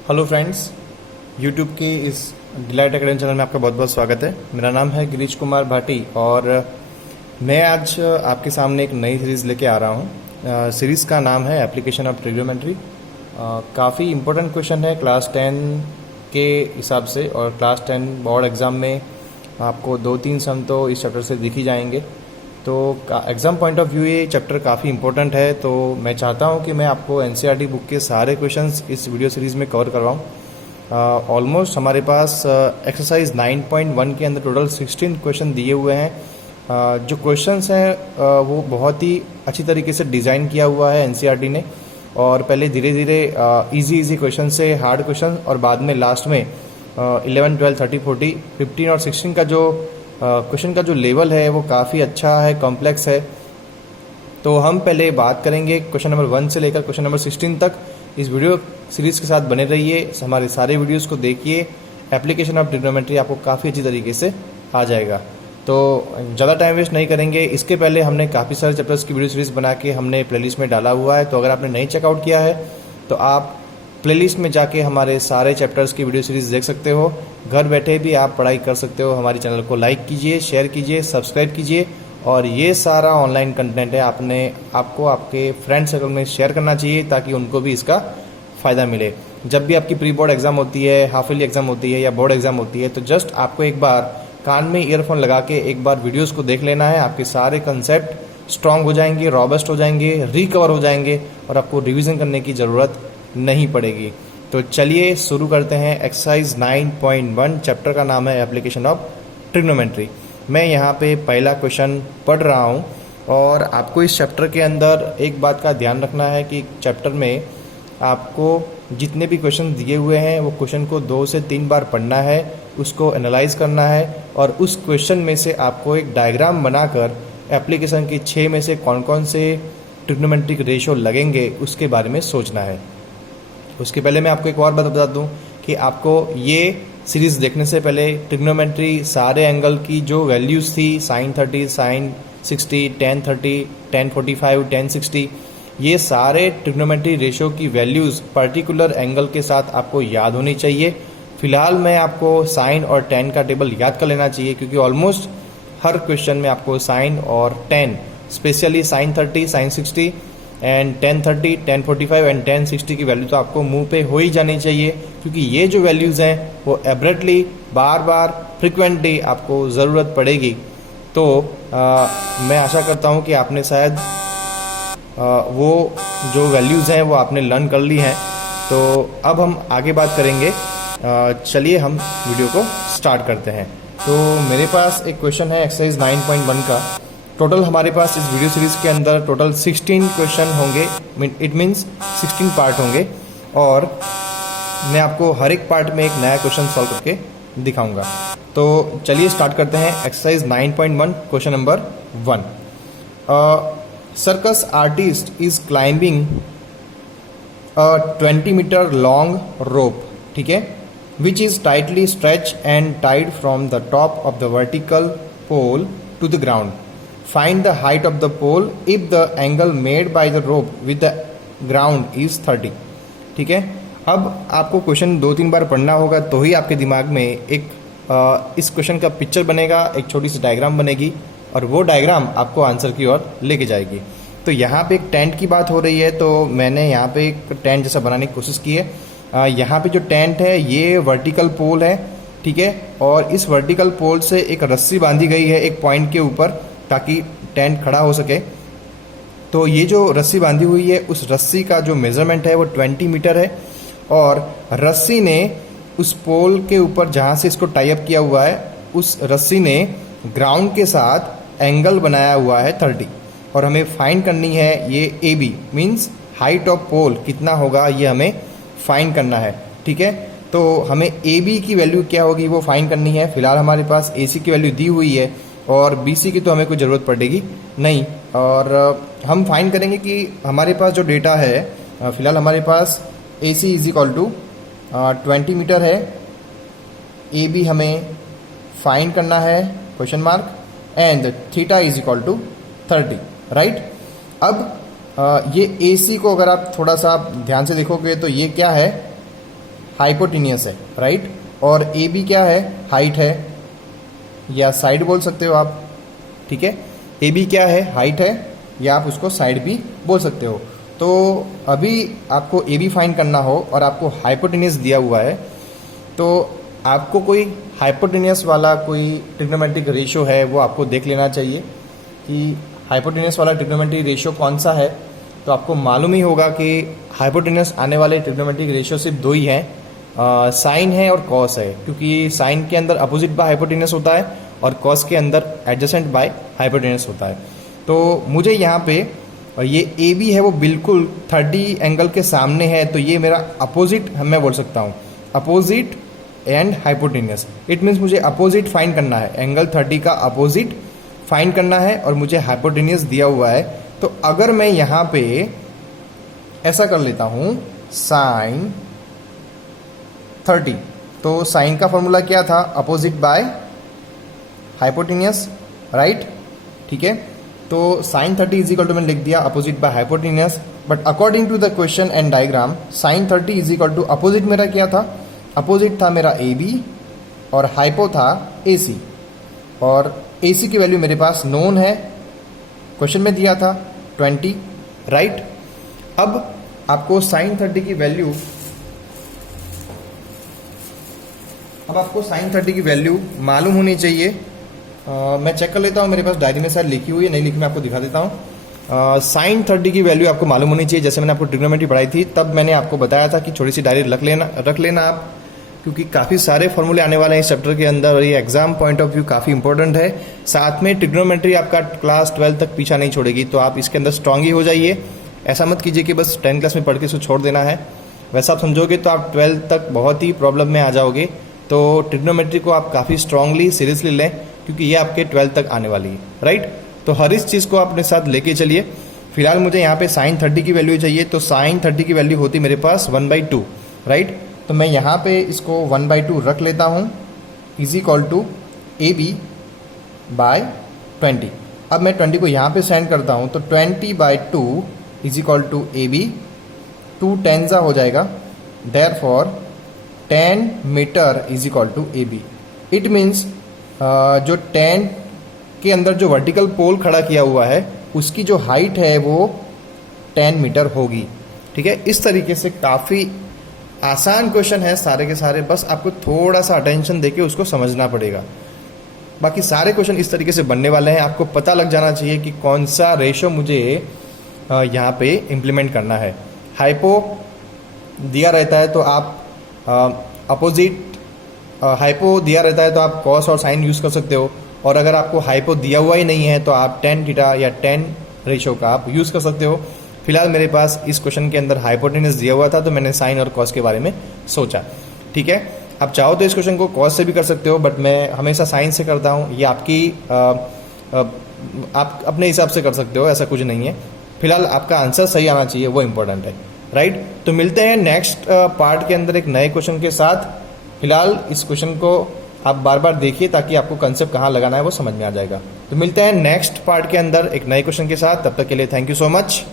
Hello friends, YouTube के इस delight academy channel में आपका बहुत बहुत स्वागत है। मेरा नाम है गिरीश कुमार भाटी और मैं आज आपके सामने एक नई सीरीज़ लेके आ रहा हूँ। सीरीज़ का नाम है एप्लीकेशन ऑफ ट्रिग्नोमेट्री। काफ़ी इम्पोर्टेंट क्वेश्चन है क्लास 10 के हिसाब से, और क्लास 10 बोर्ड एग्ज़ाम में आपको 2-3 सम तो इस चैप्टर से दिख ही जाएंगे। तो एग्ज़ाम पॉइंट ऑफ व्यू ये चैप्टर काफ़ी इंपॉर्टेंट है, तो मैं चाहता हूँ कि मैं आपको एनसीईआरटी बुक के सारे क्वेश्चंस इस वीडियो सीरीज़ में कवर करवाऊँ। ऑलमोस्ट हमारे पास एक्सरसाइज 9.1 के अंदर टोटल 16 क्वेश्चन दिए हुए हैं। जो क्वेश्चंस हैं वो बहुत ही अच्छी तरीके से डिज़ाइन किया हुआ है एनसीईआरटी ने, और पहले धीरे धीरे इजी क्वेश्चन से हार्ड क्वेश्चन, और बाद में लास्ट में 11, 12, 13, 14, 15 और 16 का जो क्वेश्चन का जो लेवल है वो काफ़ी अच्छा है, कॉम्प्लेक्स है। तो हम पहले बात करेंगे क्वेश्चन नंबर 1 से लेकर क्वेश्चन नंबर 16 तक। इस वीडियो सीरीज़ के साथ बने रहिए, हमारे सारे वीडियोस को देखिए। एप्लीकेशन ऑफ ट्रिग्नोमेट्री आपको काफ़ी अच्छी तरीके से आ जाएगा। तो ज़्यादा टाइम वेस्ट नहीं करेंगे। इसके पहले हमने काफ़ी सारे चैप्टर्स की वीडियो सीरीज़ बना के हमने प्लेलिस्ट में डाला हुआ है, तो अगर आपने नहीं चेकआउट किया है तो आप प्लेलिस्ट में जाके हमारे सारे चैप्टर्स की वीडियो सीरीज़ देख सकते हो। घर बैठे भी आप पढ़ाई कर सकते हो। हमारे चैनल को लाइक कीजिए, शेयर कीजिए, सब्सक्राइब कीजिए, और ये सारा ऑनलाइन कंटेंट है आपको आपके फ्रेंड सर्कल में शेयर करना चाहिए ताकि उनको भी इसका फ़ायदा मिले। जब भी आपकी प्री बोर्ड एग्जाम होती है, हाफ ईयरली एग्जाम होती है या बोर्ड एग्जाम होती है, तो जस्ट आपको एक बार कान में ईयरफोन लगा के एक बार वीडियोज़ को देख लेना है। आपके सारे कंसेप्ट स्ट्रांग हो जाएंगे, रॉबस्ट हो जाएंगे, रिकवर हो जाएंगे, और आपको रिविज़न करने की ज़रूरत नहीं पड़ेगी। तो चलिए शुरू करते हैं। एक्सरसाइज 9.1 चैप्टर का नाम है एप्लीकेशन ऑफ ट्रिग्नोमेट्री। मैं यहाँ पे पहला क्वेश्चन पढ़ रहा हूँ, और आपको इस चैप्टर के अंदर एक बात का ध्यान रखना है कि चैप्टर में आपको जितने भी क्वेश्चन दिए हुए हैं वो क्वेश्चन को 2 से 3 बार पढ़ना है, उसको एनालाइज करना है, और उस क्वेश्चन में से आपको एक डायग्राम बनाकर एप्लीकेशन की 6 में से कौन कौन से ट्रिग्नोमेट्रिक रेशो लगेंगे उसके बारे में सोचना है। उसके पहले मैं आपको एक और बात बता दूं कि आपको ये सीरीज़ देखने से पहले ट्रिग्नोमेट्री सारे एंगल की जो वैल्यूज़ थी, sin 30, sin 60, tan 30, tan 45, tan 60, ये सारे ट्रिग्नोमेट्री रेशो की वैल्यूज़ पर्टिकुलर एंगल के साथ आपको याद होनी चाहिए। फिलहाल मैं आपको साइन और tan का टेबल याद कर लेना चाहिए, क्योंकि ऑलमोस्ट हर क्वेश्चन में आपको साइन और tan, specially sin 30, sin 60 and tan 30, tan 45 and tan 60 की वैल्यू तो आपको मुंह पे हो ही जानी चाहिए, क्योंकि ये जो वैल्यूज़ हैं वो एब्रेटली बार बार फ्रिक्वेंटली आपको ज़रूरत पड़ेगी। तो मैं आशा करता हूँ कि आपने शायद वो जो वैल्यूज़ हैं वो आपने लर्न कर ली हैं। तो अब हम आगे बात करेंगे। चलिए हम वीडियो को स्टार्ट करते हैं। तो मेरे पास एक क्वेश्चन है एक्सरसाइज 9.1 का। टोटल हमारे पास इस वीडियो सीरीज़ के अंदर टोटल 16 क्वेश्चन होंगे, इट मीन्स 16 पार्ट होंगे, और मैं आपको हर एक पार्ट में एक नया क्वेश्चन सॉल्व करके दिखाऊंगा। तो चलिए स्टार्ट करते हैं। Exercise 9.1 question number 1। Circus artist is climbing a 20 metre long rope, ठीक है, which is tightly stretch and tied from the top of the vertical pole to the ground. Find the height of the pole if the angle made by the rope with the ground is 30, ठीक है। अब आपको question 2-3 बार पढ़ना होगा तो ही आपके दिमाग में एक इस क्वेश्चन का पिक्चर बनेगा, एक छोटी सी डायग्राम बनेगी, और वो डायग्राम आपको आंसर की ओर लेके जाएगी। तो यहाँ पे एक टेंट की बात हो रही है, तो मैंने यहाँ पे एक टेंट जैसा बनाने की कोशिश की है। यहाँ पे जो टेंट है ये वर्टिकल पोल है, ठीक है, और इस वर्टिकल पोल से एक रस्सी बांधी गई है एक पॉइंट के ऊपर ताकि टेंट खड़ा हो सके। तो ये जो रस्सी बांधी हुई है उस रस्सी का जो मेज़रमेंट है वो 20 मीटर है, और रस्सी ने उस पोल के ऊपर जहाँ से इसको टाई अप किया हुआ है उस रस्सी ने ग्राउंड के साथ एंगल बनाया हुआ है 30, और हमें फाइंड करनी है ये AB मीन्स हाइट ऑफ पोल कितना होगा, ये हमें फाइंड करना है, ठीक है। तो हमें AB की वैल्यू क्या होगी वो फाइंड करनी है। फिलहाल हमारे पास AC की वैल्यू दी हुई है, और BC की तो हमें कोई ज़रूरत पड़ेगी नहीं, और हम फाइंड करेंगे कि हमारे पास जो डेटा है, फिलहाल हमारे पास AC is equal to 20 metre है, AB हमें फाइंड करना है question mark, and theta is equal to 30, right. अब ये AC को अगर आप थोड़ा सा ध्यान से देखोगे तो ये क्या है, हाइपोटेनियस है, राइट। और ए बी क्या है, हाइट है या साइड बोल सकते हो आप, ठीक है। ए बी क्या है, हाइट है, या आप उसको साइड भी बोल सकते हो। तो अभी आपको ए बी फाइंड करना हो और आपको हाइपोटेनियस दिया हुआ है, तो आपको कोई हाइपोटेनियस वाला कोई ट्रिग्नोमेट्रिक रेशियो है वो आपको देख लेना चाहिए कि हाइपोटेनियस वाला ट्रिग्नोमेट्रिक रेशियो कौन सा है। तो आपको मालूम ही होगा कि हाइपोटेनियस आने वाले ट्रिग्नोमेट्रिक रेशियो सिर्फ दो ही हैं, साइन है और कॉस है, क्योंकि साइन के अंदर अपोजिट बाय हाइपोटेनियस होता है और कॉस के अंदर एडजेसेंट बाय हाइपोटेनियस होता है। तो मुझे यहाँ पे और ये ए बी है वो बिल्कुल 30 एंगल के सामने है, तो ये मेरा अपोजिट मैं बोल सकता हूँ, opposite and hypotenuse. It means मुझे अपोजिट फाइंड करना है, एंगल 30 का अपोजिट फाइंड करना है और मुझे हाइपोटेनियस दिया हुआ है। तो अगर मैं यहाँ पे ऐसा कर लेता हूँ साइन 30, तो साइन का फॉर्मूला क्या था, अपोजिट बाय हाइपोटेनियस, राइट, ठीक है। तो साइन 30 इज इक्वल टू मैंने लिख दिया opposite by hypotenuse, but according to the question and diagram sine 30 is equal to opposite मेरा क्या था, अपोजिट था मेरा ए बी और हाइपो था ए सी, और ए सी की वैल्यू मेरे पास नोन है, क्वेश्चन में दिया था 20, राइट। अब आपको साइन 30 की वैल्यू मालूम होनी चाहिए। मैं चेक कर लेता हूँ, मेरे पास डायरी में शायद लिखी हुई है, नहीं लिखी मैं आपको दिखा देता हूँ। साइन 30 की वैल्यू आपको मालूम होनी चाहिए। जैसे मैंने आपको ट्रिग्नोमेट्री पढ़ाई थी तब मैंने आपको बताया था कि छोटी सी डायरी रख लेना आप, क्योंकि काफ़ी सारे फॉर्मूले आने वाले हैं इस चैप्टर के अंदर और ये एग्जाम पॉइंट ऑफ व्यू काफ़ी इंपॉर्टेंट है। साथ में ट्रिग्नोमेट्री आपका क्लास 12 तक पीछा नहीं छोड़ेगी, तो आप इसके अंदर स्ट्रांग ही हो जाइए। ऐसा मत कीजिए कि बस 10 क्लास में पढ़ के इसको छोड़ देना है, वैसा आप समझोगे तो आप 12 तक बहुत ही प्रॉब्लम में आ जाओगे। तो ट्रिग्नोमेट्री को आप काफ़ी स्ट्रांगली सीरियसली लें, क्योंकि ये आपके 12 तक आने वाली है, राइट। तो हर इस चीज़ को आप अपने साथ लेके चलिए। फिलहाल मुझे यहाँ पे साइन 30 की वैल्यू चाहिए, तो साइन 30 की वैल्यू होती मेरे पास 1/2, राइट। तो मैं यहाँ पे इसको 1/2 रख लेता हूँ, is equal to A B by 20। अब मैं 20 को यहाँ पे सेंड करता हूँ, तो 20/2 is equal to A B, 2 10 हो जाएगा, therefore 10 metre is equal to A B. It means जो 10 के अंदर जो वर्टिकल पोल खड़ा किया हुआ है उसकी जो हाइट है वो 10 मीटर होगी, ठीक है। इस तरीके से काफ़ी आसान क्वेश्चन है सारे के सारे, बस आपको थोड़ा सा अटेंशन देके उसको समझना पड़ेगा। बाकी सारे क्वेश्चन इस तरीके से बनने वाले हैं, आपको पता लग जाना चाहिए कि कौन सा रेशो मुझे यहाँ पे इम्प्लीमेंट करना है। हाइपो दिया रहता है तो आप अपोजिट, हाइपो दिया रहता है तो आप कॉस और साइन यूज़ कर सकते हो, और अगर आपको हाइपो दिया हुआ ही नहीं है तो आप टेन थीटा या 10 रेशो का आप यूज़ कर सकते हो। फिलहाल मेरे पास इस क्वेश्चन के अंदर हाइपोटेनस दिया हुआ था, तो मैंने साइन और कॉस के बारे में सोचा, ठीक है। आप चाहो तो इस क्वेश्चन को कॉस से भी कर सकते हो, बट मैं हमेशा साइन से करता हूँ। ये आपकी आप अपने हिसाब से कर सकते हो, ऐसा कुछ नहीं है। फिलहाल आपका आंसर सही आना चाहिए, वो इंपॉर्टेंट है, राइट। तो मिलते हैं नेक्स्ट पार्ट के अंदर एक नए क्वेश्चन के साथ। फिलहाल इस क्वेश्चन को आप बार बार देखिए ताकि आपको कंसेप्ट कहाँ लगाना है वो समझ में आ जाएगा। तो मिलते हैं नेक्स्ट पार्ट के अंदर एक नए क्वेश्चन के साथ, तब तक के लिए थैंक यू सो मच।